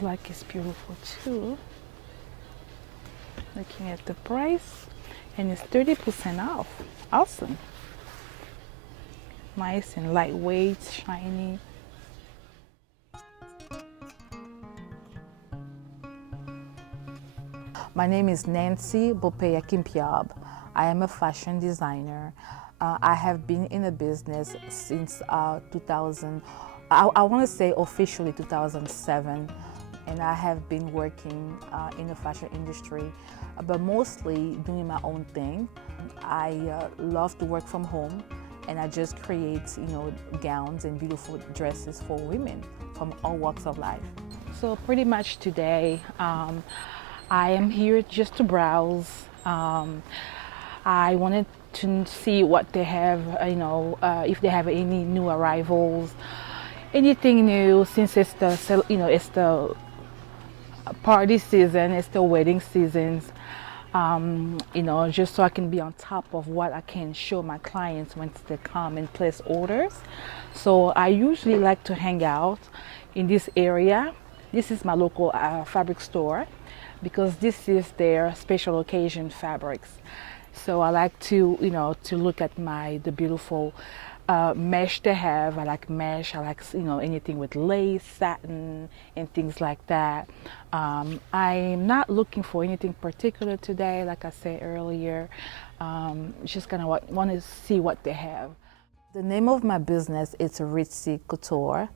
black is beautiful too. Looking at the price, and it's 30% off. Awesome. Nice and lightweight, shiny. My name is Nancy Bopeya. I am a fashion designer. I have been in the business since 2000. I want to say officially 2007, and I have been working in the fashion industry, but mostly doing my own thing. I love to work from home, and I just create, gowns and beautiful dresses for women from all walks of life. So pretty much today, I am here just to browse. I wanted to see what they have, if they have any new arrivals, anything new, since it's the, it's the party season, it's the wedding seasons. Just so I can be on top of what I can show my clients once they come and place orders. So I usually like to hang out in this area. This is my local fabric store, because this is their special occasion fabrics. So I like to, to look at the beautiful mesh they have. I like mesh. I like, anything with lace, satin, and things like that. I'm not looking for anything particular today, like I said earlier. Just kind of want to see what they have. The name of my business is RehtseCouture.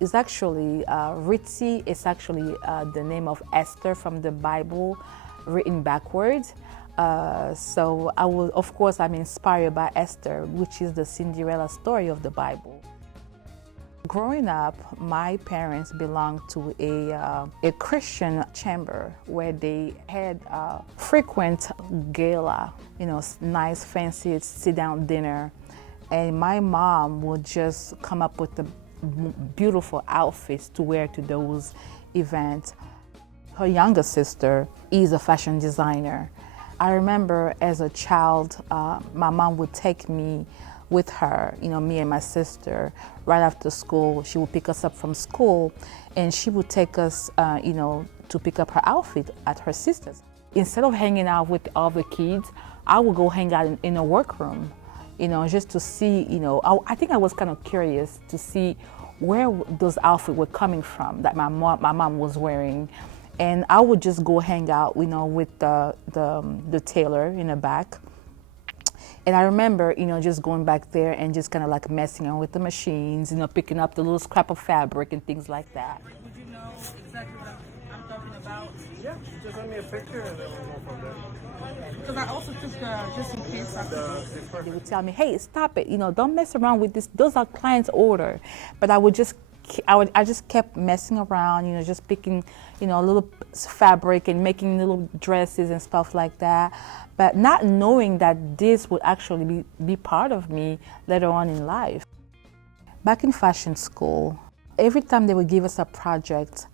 It's actually Rehtse is actually the name of Esther from the Bible, written backwards. So I'm inspired by Esther, which is the Cinderella story of the Bible. Growing up, my parents belonged to a Christian chamber where they had frequent gala, nice fancy sit-down dinner, and my mom would just come up with the beautiful outfits to wear to those events. Her younger sister is a fashion designer. I remember as a child, my mom would take me with her, me and my sister, right after school. She would pick us up from school, and she would take us, to pick up her outfit at her sister's. Instead of hanging out with all the kids, I would go hang out in a workroom, just to see, I think I was kind of curious to see where those outfits were coming from that my mom was wearing. And I would just go hang out, with the tailor in the back. And I remember, just going back there and just kind of like messing around with the machines, picking up the little scrap of fabric and things like that. Would you know exactly what I'm talking about? Yeah, just send me a picture and then we'll go from there. Because I also took just in case they would tell me, hey, stop it, don't mess around with this. Those are clients' order. But I just kept messing around, just picking, little fabric and making little dresses and stuff like that, but not knowing that this would actually be part of me later on in life. Back in fashion school, every time they would give us a project,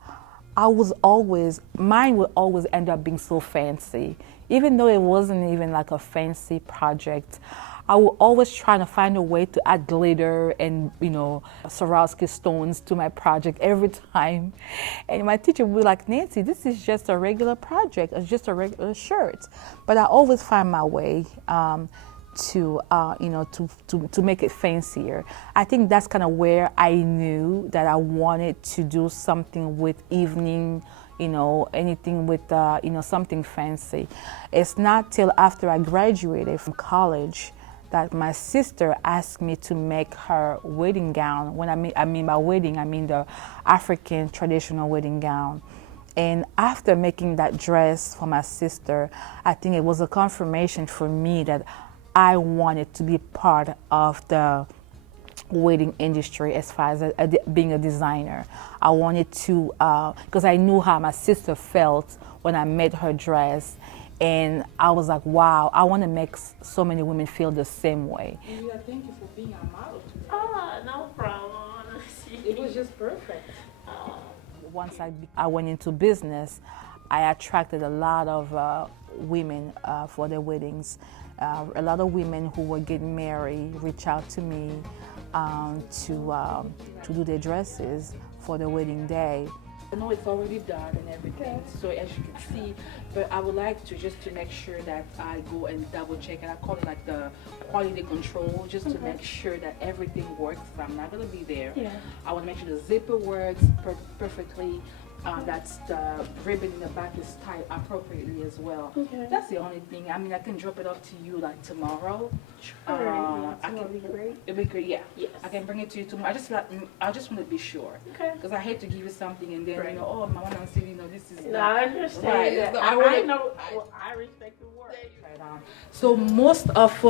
mine would always end up being so fancy. Even though it wasn't even like a fancy project, I would always try to find a way to add glitter and, Swarovski stones to my project every time. And my teacher would be like, Nancy, this is just a regular project. It's just a regular shirt. But I always find my way to make it fancier. I think that's kind of where I knew that I wanted to do something with evening, anything with, something fancy. It's not till after I graduated from college that my sister asked me to make her wedding gown. When I mean by wedding, I mean the African traditional wedding gown. And after making that dress for my sister, I think it was a confirmation for me that I wanted to be part of the wedding industry as far as being a designer. I wanted to, because I knew how my sister felt when I made her dress. And I was like, wow, I want to make so many women feel the same way. Aliyah, thank you for being our model today. Oh, no problem. It was just perfect. Once I went into business, I attracted a lot of women for their weddings. A lot of women who were getting married reached out to me to do their dresses for the wedding day. I know it's already done and everything, so as you can see, but I would like to just to make sure that I go and double check, and I call it like the quality control, just to make sure that everything works. If I'm not gonna be there, I want to make sure the zipper works perfectly. That's the ribbon in the back is tied appropriately as well. That's the only thing. I mean, I can drop it off to you like tomorrow. That'll be great. It'll be great. Yeah. Yes. I can bring it to you tomorrow. I just want to be sure. Okay. Because I hate to give you something and then you know, oh, my one see, you know, this is. No, I understand right. that. So I know. Well, I respect the work. Right on. So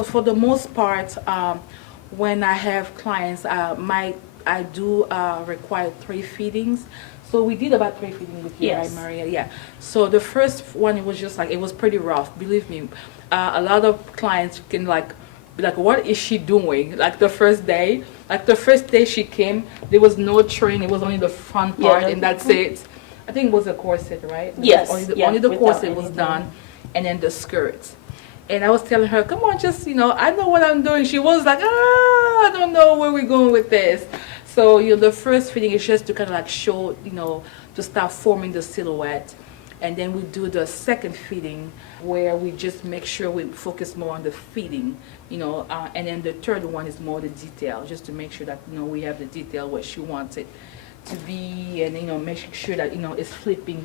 for the most part, when I have clients, I do require 3 feedings. So we did about 3 feedings with you, right, Maria? Yeah. So the first one, it was just like, it was pretty rough. Believe me, a lot of clients can like be like, what is she doing? Like the first day, she came, there was no train. It was only the front part, and that's it. I think it was a corset, right? Yes. Only the corset was done, and then the skirts. And I was telling her, come on, just, you know, I know what I'm doing. She was like, I don't know where we're going with this. So, you know, the first fitting is just to kind of like show, you know, to start forming the silhouette. And then we do the second fitting where we just make sure we focus more on the fitting, you know, and then the third one is more the detail, just to make sure that, you know, we have the detail what she wants it to be, and, you know, make sure that, you know, it's flipping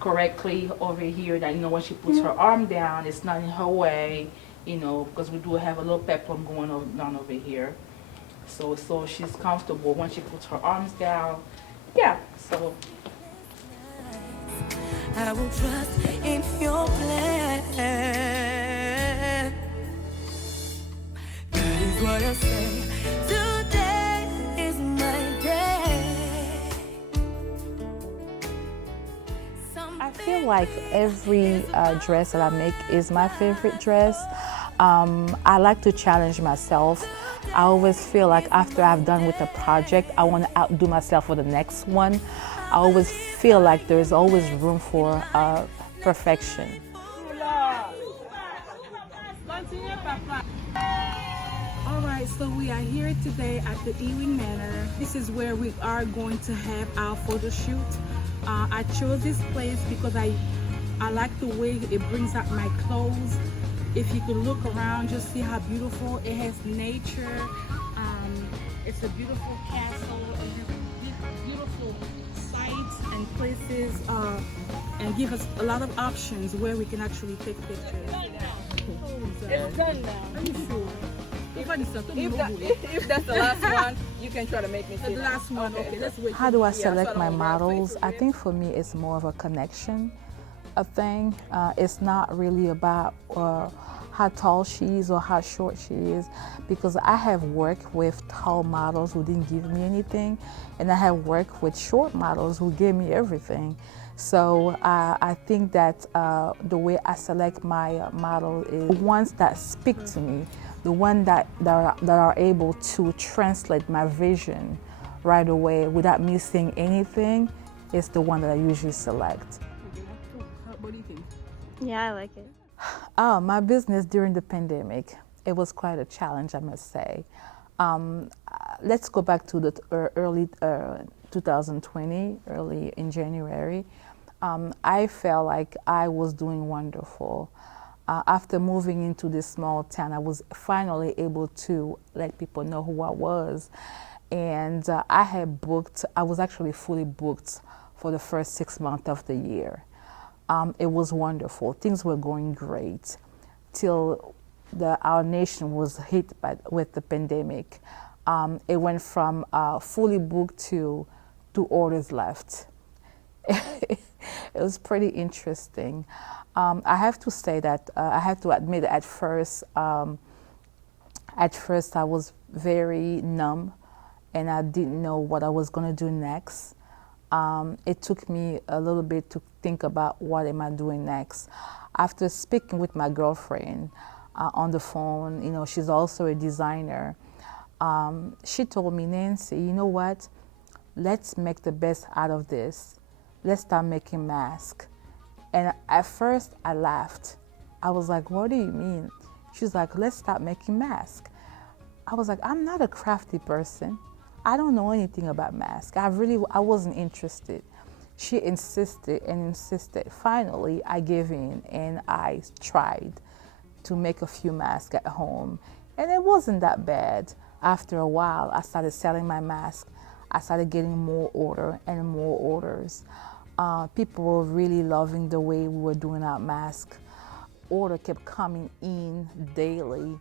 correctly over here, that, you know, when she puts her arm down, it's not in her way, you know, because we do have a little peplum going on over here. So she's comfortable when she puts her arms down. Yeah, so. I will trust in your plan. That is what I say. Today is my day. I feel like every dress that I make is my favorite dress. I like to challenge myself. I always feel like after I've done with a project, I want to outdo myself for the next one. I always feel like there's always room for perfection. All right, so we are here today at the Ewing Manor. This is where we are going to have our photo shoot. I chose this place because I like the way it brings out my clothes. If you could look around, just see how beautiful it has nature. It's a beautiful castle. It has beautiful sights and places, and give us a lot of options where we can actually take pictures. It's done now. Are you sure? If that's the last one, you can try to make me see the last one. Okay, let's wait. How do I so select I my don't run models? face I think for me it's more of a connection, a thing. It's not really about how tall she is or how short she is, because I have worked with tall models who didn't give me anything, and I have worked with short models who gave me everything. So I think that the way I select my model is the ones that speak to me, the ones that are able to translate my vision right away without me saying anything, is the one that I usually select. What do you think? Yeah, I like it. My business during the pandemic, it was quite a challenge, I must say. Let's go back to the early 2020, early in January. I felt like I was doing wonderful. After moving into this small town, I was finally able to let people know who I was. And I was actually fully booked for the first 6 months of the year. It was wonderful. Things were going great till our nation was hit with the pandemic. It went from fully booked to 2 orders left. It was pretty interesting. I have to say that I have to admit at first I was very numb, and I didn't know what I was going to do next. It took me a little bit to think about what am I doing next. After speaking with my girlfriend on the phone, you know, she's also a designer. She told me, Nancy, you know what? Let's make the best out of this. Let's start making masks. And at first I laughed. I was like, what do you mean? She's like, let's start making masks. I was like, I'm not a crafty person. I don't know anything about masks. I wasn't interested. She insisted and insisted. Finally, I gave in and I tried to make a few masks at home. And it wasn't that bad. After a while, I started selling my mask. I started getting more orders. People were really loving the way we were doing our mask. Order kept coming in daily.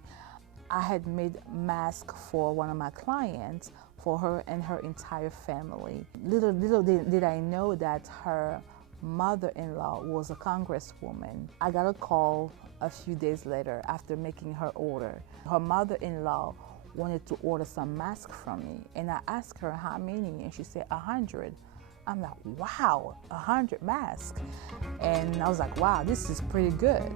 I had made masks for one of my clients, for her and her entire family. Little did I know that her mother-in-law was a congresswoman. I got a call a few days later after making her order. Her mother-in-law wanted to order some masks from me, and I asked her how many, and she said 100. I'm like, wow, 100 masks. And I was like, wow, this is pretty good.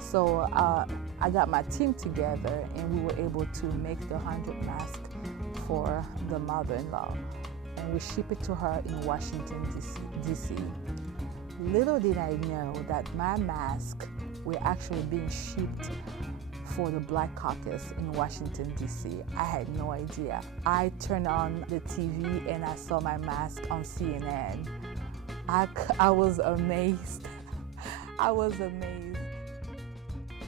So I got my team together and we were able to make the 100 masks for the mother-in-law. And we shipped it to her in Washington, D.C. Little did I know that my masks were actually being shipped for the Black Caucus in Washington, D.C. I had no idea. I turned on the TV and I saw my mask on CNN. I was amazed. I was amazed.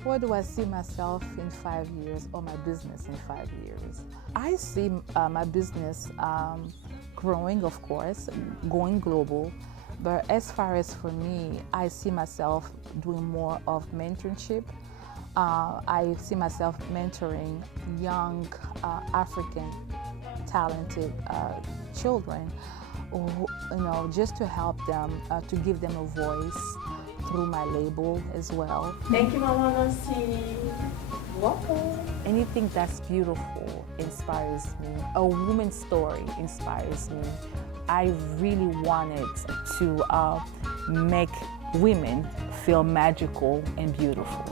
Where do I see myself in 5 years, or my business in 5 years? I see my business growing, of course, going global. But as far as for me, I see myself doing more of mentorship. I see myself mentoring young African talented children, who, just to help them, to give them a voice through my label as well. Thank you, Mama Nancy. Welcome. Anything that's beautiful inspires me. A woman's story inspires me. I really wanted to make women feel magical and beautiful.